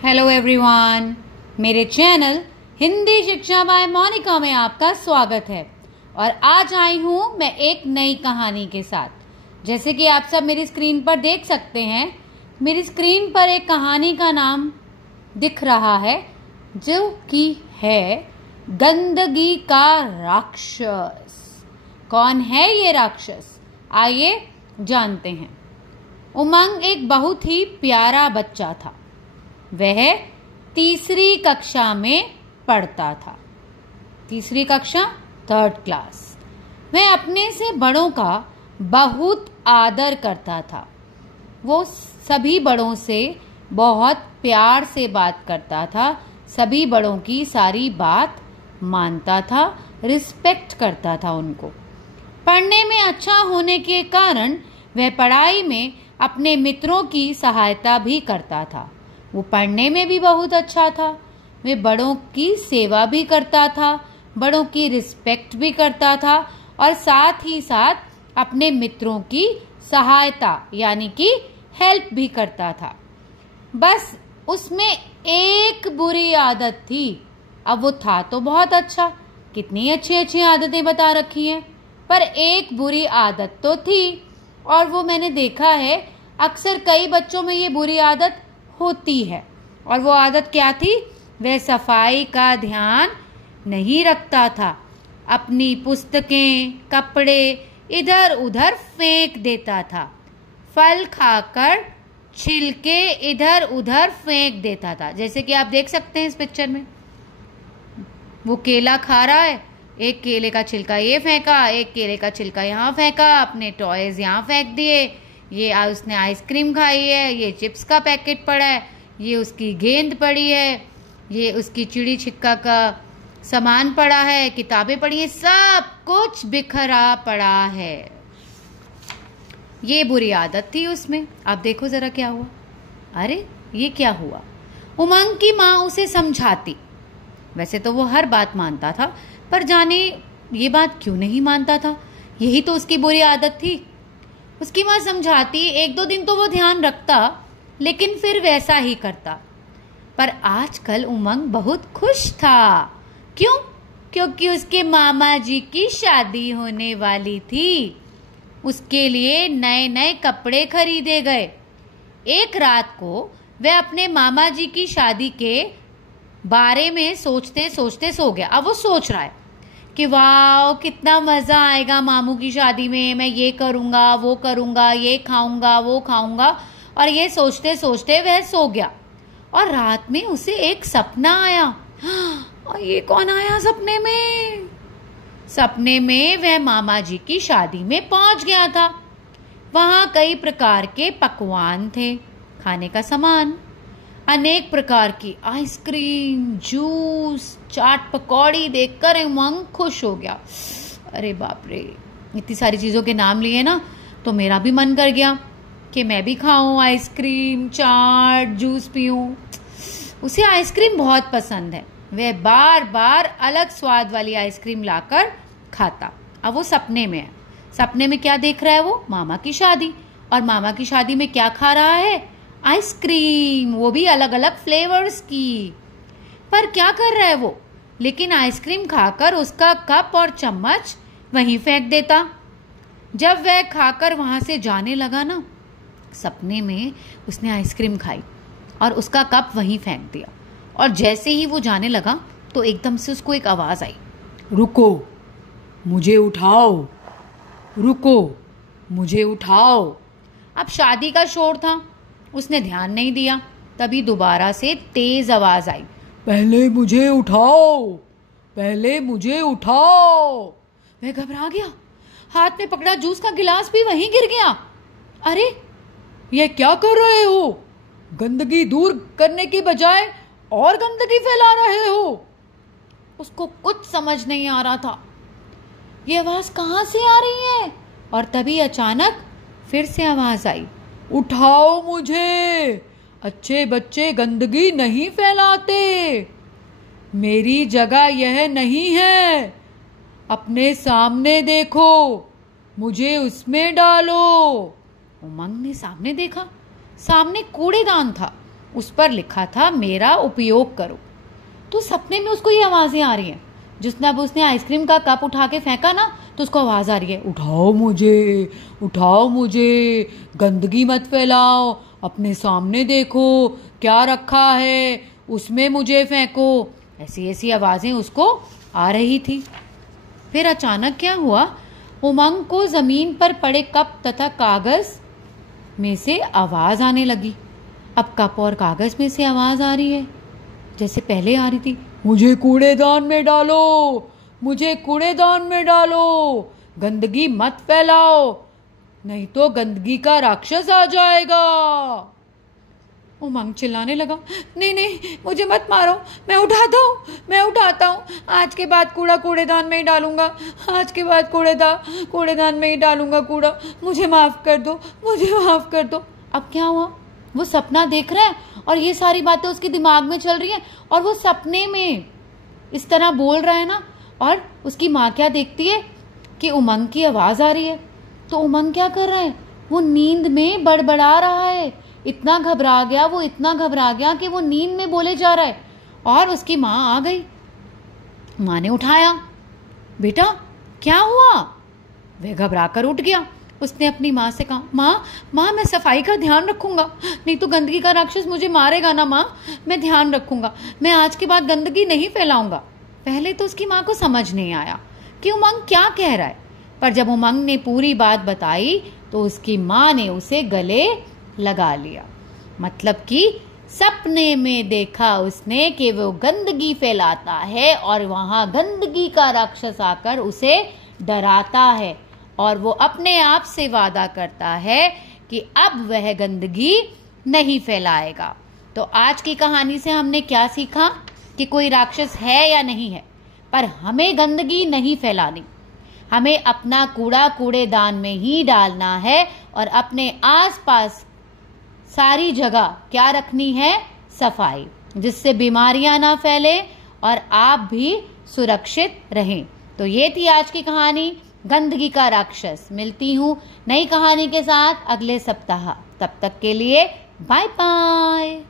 Hello everyone, मेरे channel Hindi शिक्षा bye Monika में आपका स्वागत है। और आज आई हूँ मैं एक नई कहानी के साथ। जैसे कि आप सब मेरी स्क्रीन पर देख सकते हैं, मेरी स्क्रीन पर एक कहानी का नाम दिख रहा है जो कि है गंदगी का राक्षस। कौन है ये राक्षस, आइए जानते हैं। उमंग एक बहुत ही प्यारा बच्चा था। वह तीसरी कक्षा में पढ़ता था। तीसरी कक्षा, 3rd क्लास। वह अपने से बड़ों का बहुत आदर करता था। वो सभी बड़ों से बहुत प्यार से बात करता था, सभी बड़ों की सारी बात मानता था, रिस्पेक्ट करता था उनको। पढ़ने में अच्छा होने के कारण वह पढ़ाई में अपने मित्रों की सहायता भी करता था। वो पढ़ने में भी बहुत अच्छा था। वह बड़ों की सेवा भी करता था, बड़ों की रिस्पेक्ट भी करता था और साथ ही साथ अपने मित्रों की सहायता यानी कि हेल्प भी करता था। बस उसमें एक बुरी आदत थी। अब वो था तो बहुत अच्छा, कितनी अच्छी अच्छी आदतें बता रखी हैं, पर एक बुरी आदत तो थी। और वो मैंने देखा है अक्सर कई बच्चों में ये बुरी आदत होती है। और वो आदत क्या थी? वह सफाई का ध्यान नहीं रखता था। अपनी पुस्तकें, कपड़े इधर उधर फेंक देता था। फल खाकर छिलके इधर उधर फेंक देता था। जैसे कि आप देख सकते हैं इस पिक्चर में, वो केला खा रहा है, एक केले का छिलका ये फेंका, एक केले का छिलका यहाँ फेंका, अपने टॉयज यहाँ फेंक दिए। ये उसने आइसक्रीम खाई है, ये चिप्स का पैकेट पड़ा है, ये उसकी गेंद पड़ी है, ये उसकी चिड़ी छिक्का का सामान पड़ा है, किताबें पड़ी हैं, सब कुछ बिखरा पड़ा है। ये बुरी आदत थी उसमें। आप देखो जरा क्या हुआ। अरे ये क्या हुआ? उमंग की माँ उसे समझाती। वैसे तो वो हर बात मानता था, पर जाने ये बात क्यों नहीं मानता था। यही तो उसकी बुरी आदत थी। उसकी माँ समझाती, 1-2 दिन तो वो ध्यान रखता, लेकिन फिर वैसा ही करता। पर आजकल उमंग बहुत खुश था। क्यों? क्योंकि उसके मामा जी की शादी होने वाली थी। उसके लिए नए नए कपड़े खरीदे गए। एक रात को वह अपने मामा जी की शादी के बारे में सोचते सोचते सो गया। अब वो सोच रहा है कि वाह कितना मज़ा आएगा मामू की शादी में, मैं ये करूँगा, वो करूँगा, ये खाऊंगा, वो खाऊंगा। और ये सोचते सोचते वह सो गया। और रात में उसे एक सपना आया। और ये कौन आया सपने में? सपने में वह मामा जी की शादी में पहुंच गया था। वहाँ कई प्रकार के पकवान थे, खाने का सामान, अनेक प्रकार की आइसक्रीम, जूस, चाट पकौड़ी देखकर उमंग खुश हो गया। अरे बाप रे, इतनी सारी चीज़ों के नाम लिए ना, तो मेरा भी मन कर गया कि मैं भी खाऊं आइसक्रीम, चाट, जूस पीऊं। उसे आइसक्रीम बहुत पसंद है। वह बार बार अलग स्वाद वाली आइसक्रीम लाकर खाता। अब वो सपने में है। सपने में क्या देख रहा है वो? मामा की शादी। और मामा की शादी में क्या खा रहा है? आइसक्रीम, वो भी अलग अलग फ्लेवर्स की। पर क्या कर रहा है वो? लेकिन आइसक्रीम खाकर उसका कप और चम्मच वहीं फेंक देता। जब वह खाकर वहां से जाने लगा ना, सपने में उसने आइसक्रीम खाई और उसका कप वहीं फेंक दिया। और जैसे ही वो जाने लगा तो एकदम से उसको एक आवाज आई, रुको, मुझे उठाओ, रुको, मुझे उठाओ। अब शादी का शोर था, उसने ध्यान नहीं दिया। तभी दोबारा से तेज आवाज आई, पहले मुझे उठाओ, पहले मुझे उठाओ। वह घबरा गया। हाथ में पकड़ा जूस का गिलास भी वहीं गिर गया। अरे ये क्या कर रहे हो? गंदगी दूर करने की बजाय और गंदगी फैला रहे हो। उसको कुछ समझ नहीं आ रहा था, ये आवाज कहाँ से आ रही है। और तभी अचानक फिर से आवाज आई, उठाओ मुझे, अच्छे बच्चे गंदगी नहीं फैलाते, मेरी जगह यह नहीं है, अपने सामने देखो, मुझे उसमें डालो। उमंग ने सामने देखा, सामने कूड़ेदान था। उस पर लिखा था मेरा उपयोग करो। तो सपने में उसको ये आवाजें आ रही हैं। जिसने अब उसने आइसक्रीम का कप उठा के फेंका ना, तो उसको आवाज आ रही है, उठाओ मुझे, गंदगी मत फैलाओ, अपने सामने देखो क्या रखा है, उसमें मुझे फेंको। ऐसी ऐसी आवाजें उसको आ रही थी। फिर अचानक क्या हुआ, उमंग को जमीन पर पड़े कप तथा कागज में से आवाज आने लगी। अब कप और कागज में से आवाज आ रही है जैसे पहले आ रही थी, मुझे कूड़ेदान में डालो, गंदगी मत फैलाओ, नहीं तो गंदगी का राक्षस आ जाएगा। उमंग चिल्लाने लगा, नहीं, मुझे मत मारो, मैं उठाता हूँ, आज के बाद कूड़ा कूड़ेदान में ही डालूंगा, कूड़ेदान में ही डालूंगा कूड़ा, मुझे माफ कर दो। अब क्या हुआ, वो सपना देख रहा है और ये सारी बातें उसके दिमाग में चल रही हैं, और वो सपने में इस तरह बोल रहा है ना। और उसकी माँ क्या देखती है कि उमंग की आवाज आ रही है। तो उमंग क्या कर रहा है, वो नींद में बड़बड़ा रहा है। इतना घबरा गया कि वो नींद में बोले जा रहा है। और उसकी माँ आ गई, माँ ने उठाया, बेटा क्या हुआ। वह घबरा कर उठ गया। उसने अपनी माँ से कहा, माँ मैं सफाई का ध्यान रखूंगा, नहीं तो गंदगी का राक्षस मुझे मारेगा ना माँ, मैं ध्यान रखूंगा, मैं आज के बाद गंदगी नहीं फैलाऊंगा। पहले तो उसकी माँ को समझ नहीं आया कि उमंग क्या कह रहा है, पर जब उमंग ने पूरी बात बताई तो उसकी माँ ने उसे गले लगा लिया। मतलब कि सपने में देखा उसने कि वो गंदगी फैलाता है और वहां गंदगी का राक्षस आकर उसे डराता है, और वो अपने आप से वादा करता है कि अब वह गंदगी नहीं फैलाएगा। तो आज की कहानी से हमने क्या सीखा कि कोई राक्षस है या नहीं है, पर हमें गंदगी नहीं फैलानी, हमें अपना कूड़ा कूड़ेदान में ही डालना है और अपने आसपास सारी जगह क्या रखनी है, सफाई, जिससे बीमारियां ना फैले और आप भी सुरक्षित रहें। तो ये थी आज की कहानी, गंदगी का राक्षस। मिलती हूँ नई कहानी के साथ अगले सप्ताह, तब तक के लिए बाय बाय।